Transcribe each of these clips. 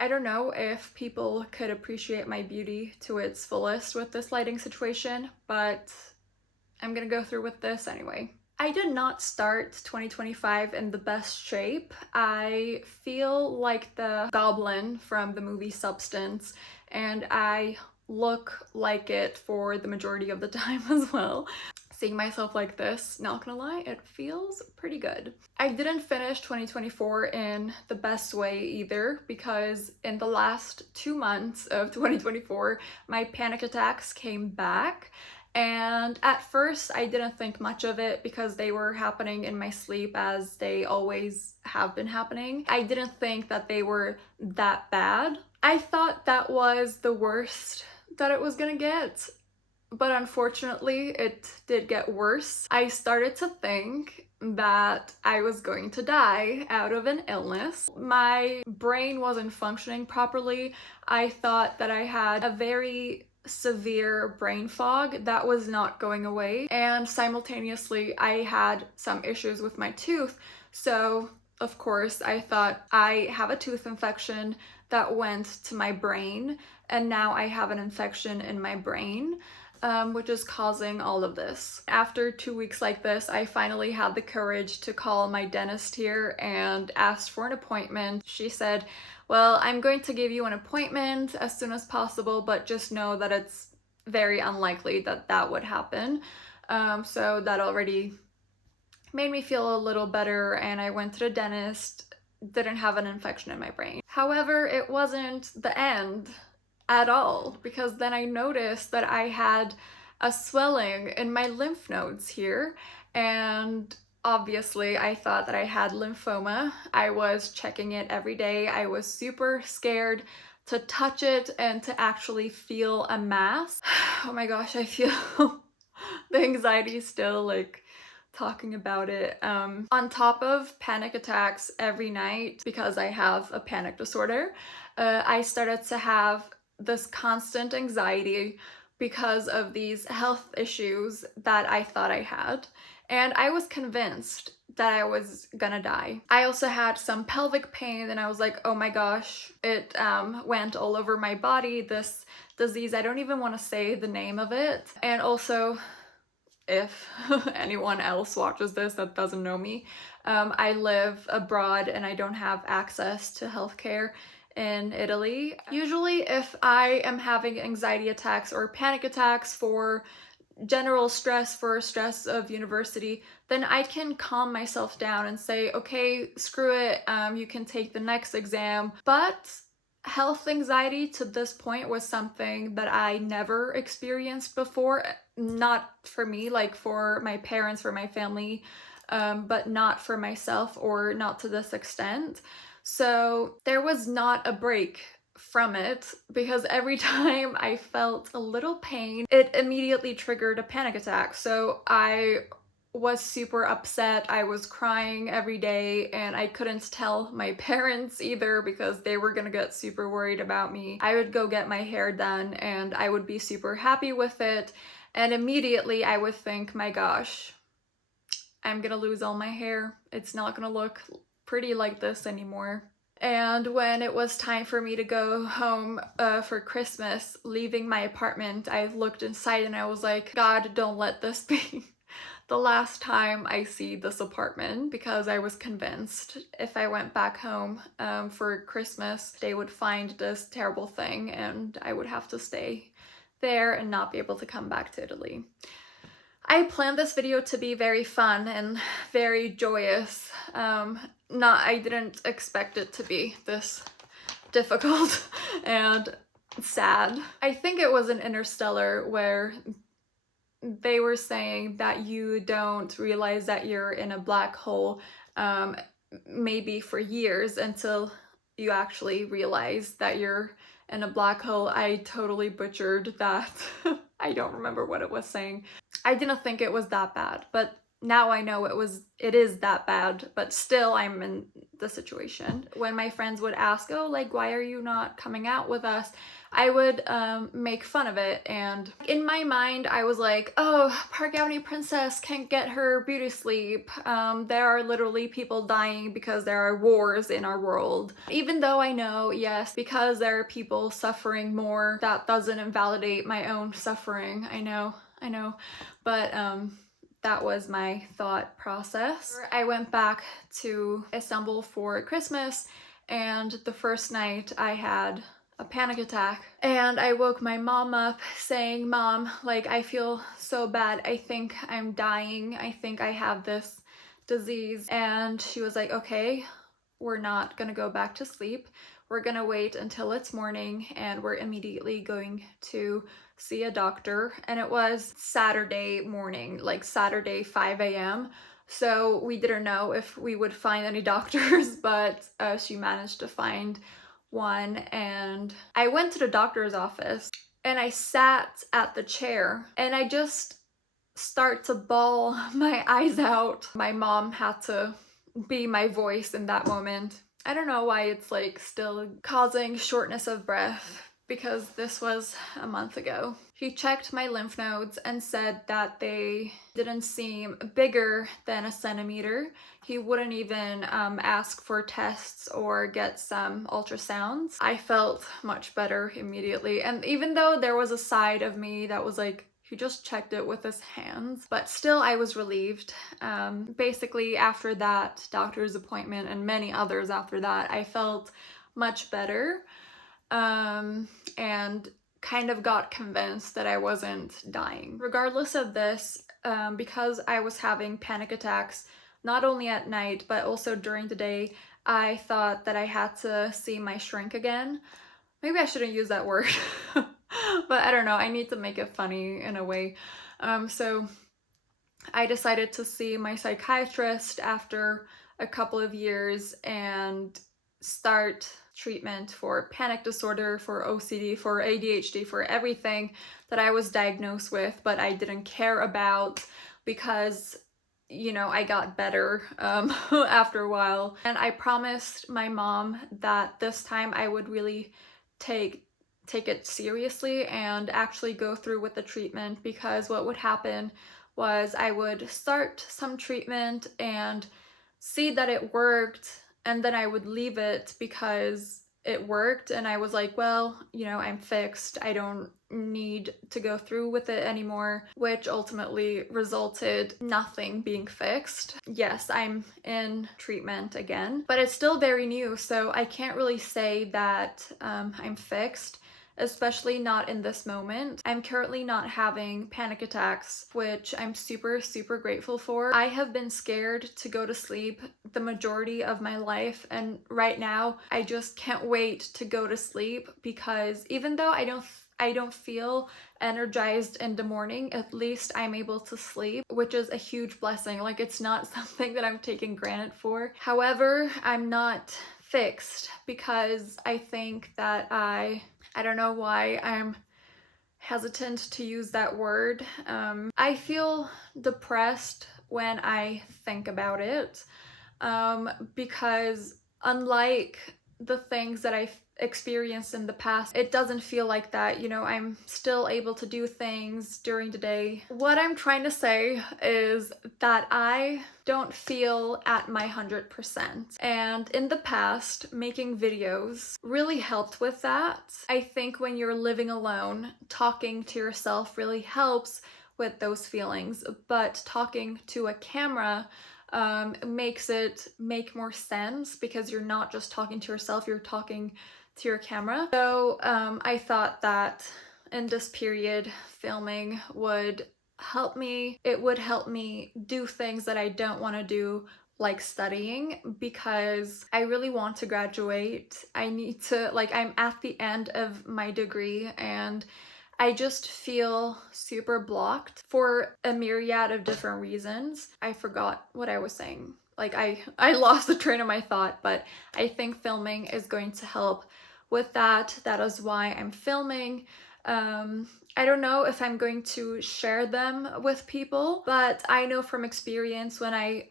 I don't know if people could appreciate my beauty to its fullest with this lighting situation, but I'm gonna go through with this anyway. I did not start 2025 in the best shape. I feel like the goblin from the movie Substance, and I look like it for the majority of the time as well. Seeing myself like this, not gonna lie, it feels pretty good. I didn't finish 2024 in the best way either, because in the last 2 months of 2024, my panic attacks came back. And at first, I didn't think much of it because they were happening in my sleep as they always have been happening. I didn't think that they were that bad. I thought that was the worst that it was gonna get, but unfortunately, it did get worse. I started to think that I was going to die out of an illness. My brain wasn't functioning properly. I thought that I had a very severe brain fog that was not going away, and simultaneously I had some issues with my tooth. So of course I thought I have a tooth infection that went to my brain, and now I have an infection in my brain, which is causing all of this. After 2 weeks like this, I finally had the courage to call my dentist here and asked for an appointment. She said, well, I'm going to give you an appointment as soon as possible, but just know that it's very unlikely that that would happen. So that already made me feel a little better, and I went to the dentist, didn't have an infection in my brain. However, it wasn't the end at all, because then I noticed that I had a swelling in my lymph nodes here, and obviously I thought that I had lymphoma. I was checking it every day. I was super scared to touch it and to actually feel a mass. Oh my gosh, I feel the anxiety still, like, talking about it. On top of panic attacks every night, because I have a panic disorder, I started to have this constant anxiety because of these health issues that I thought I had. And I was convinced that I was gonna die. I also had some pelvic pain, and I was like, oh my gosh, it went all over my body, this disease. I don't even want to say the name of it. And also, if anyone else watches this that doesn't know me, I live abroad and I don't have access to healthcare in Italy. Usually if I am having anxiety attacks or panic attacks for general stress, for stress of university, then I can calm myself down and say, okay, screw it, you can take the next exam. But health anxiety to this point was something that I never experienced before. Not for me, like for my parents, for my family, but not for myself, or not to this extent. So there was not a break from it, because every time I felt a little pain, it immediately triggered a panic attack. So I was super upset. I was crying every day, and I couldn't tell my parents either because they were gonna get super worried about me. I would go get my hair done and I would be super happy with it, and immediately I would think, my gosh, I'm gonna lose all my hair. It's not gonna look pretty like this anymore. And when it was time for me to go home for Christmas, leaving my apartment, I looked inside and I was like, God, don't let this be the last time I see this apartment, because I was convinced if I went back home for Christmas, they would find this terrible thing and I would have to stay there and not be able to come back to Italy. I planned this video to be very fun and very joyous. I didn't expect it to be this difficult and sad. I think it was in Interstellar where they were saying that you don't realize that you're in a black hole maybe for years until you actually realize that you're in a black hole. I totally butchered that. I don't remember what it was saying. I didn't think it was that bad, but now I know it is that bad, but still I'm in the situation. When my friends would ask, oh, like, why are you not coming out with us? I would make fun of it, and in my mind I was like, oh, Park Avenue Princess can't get her beauty sleep. There are literally people dying because there are wars in our world. Even though I know, yes, because there are people suffering more, that doesn't invalidate my own suffering. I know, but that was my thought process. I went back to Istanbul for Christmas, and the first night I had a panic attack, and I woke my mom up saying, Mom, like, I feel so bad. I think I'm dying. I think I have this disease. And she was like, okay, we're not gonna go back to sleep. We're gonna wait until it's morning, and we're immediately going to see a doctor. And it was Saturday morning, like Saturday 5 a.m. So we didn't know if we would find any doctors, but she managed to find one. And I went to the doctor's office and I sat at the chair and I just start to bawl my eyes out. My mom had to be my voice in that moment. I don't know why it's like still causing shortness of breath, because this was a month ago. He checked my lymph nodes and said that they didn't seem bigger than a centimeter. He wouldn't even ask for tests or get some ultrasounds. I felt much better immediately. And even though there was a side of me that was like, he just checked it with his hands, but still I was relieved. Basically, after that doctor's appointment and many others after that, I felt much better, and kind of got convinced that I wasn't dying. Regardless of this, because I was having panic attacks not only at night but also during the day, I thought that I had to see my shrink again. Maybe I shouldn't use that word. But I don't know, I need to make it funny in a way. So I decided to see my psychiatrist after a couple of years and start treatment for panic disorder, for OCD, for ADHD, for everything that I was diagnosed with, but I didn't care about, because you know, I got better after a while. And I promised my mom that this time I would really take it seriously and actually go through with the treatment, because what would happen was I would start some treatment and see that it worked, and then I would leave it because it worked, and I was like, well, you know, I'm fixed. I don't need to go through with it anymore, which ultimately resulted nothing being fixed. Yes, I'm in treatment again, but it's still very new, so I can't really say that I'm fixed, especially not in this moment. I'm currently not having panic attacks, which I'm super, super grateful for. I have been scared to go to sleep the majority of my life, and right now I just can't wait to go to sleep, because even though I don't feel energized in the morning, at least I'm able to sleep, which is a huge blessing. Like, it's not something that I'm taking granted for. However, I'm not fixed, because I think that I don't know why I'm hesitant to use that word. I feel depressed when I think about it, because unlike the things that I've experienced in the past, it doesn't feel like that. You know, I'm still able to do things during the day. What I'm trying to say is that I don't feel at my 100%. And in the past, making videos really helped with that. I think when you're living alone, talking to yourself really helps with those feelings, but talking to a camera makes it make more sense, because you're not just talking to yourself, you're talking to your camera. So I thought that in this period, filming would help me. It would help me do things that I don't want to do, like studying, because I really want to graduate. I need to, like, I'm at the end of my degree, and I just feel super blocked for a myriad of different reasons. I forgot what I was saying. Like, I lost the train of my thought, but I think filming is going to help with that. That is why I'm filming. I don't know if I'm going to share them with people, but I know from experience when I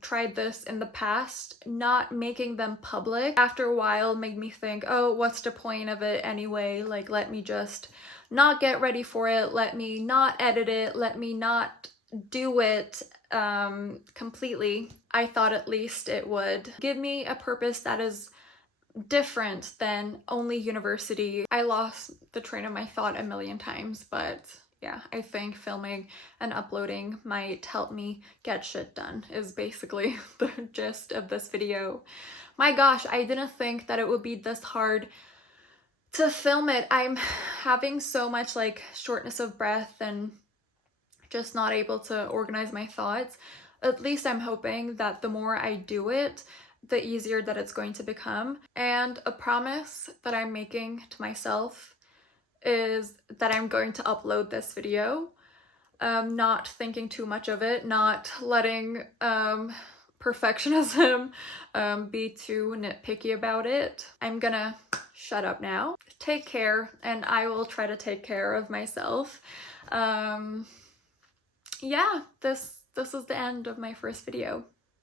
tried this in the past, not making them public after a while made me think, oh, what's the point of it anyway? Like, let me just not get ready for it, let me not edit it, let me not do it completely. I thought at least it would give me a purpose that is different than only university. I lost the train of my thought a million times, but yeah, I think filming and uploading might help me get shit done is basically the gist of this video. My gosh, I didn't think that it would be this hard to film it. I'm having so much like shortness of breath and just not able to organize my thoughts. At least I'm hoping that the more I do it, the easier that it's going to become. And a promise that I'm making to myself is that I'm going to upload this video, not thinking too much of it, not letting perfectionism be too nitpicky about it. I'm gonna shut up now. Take care, and I will try to take care of myself. Yeah, this is the end of my first video.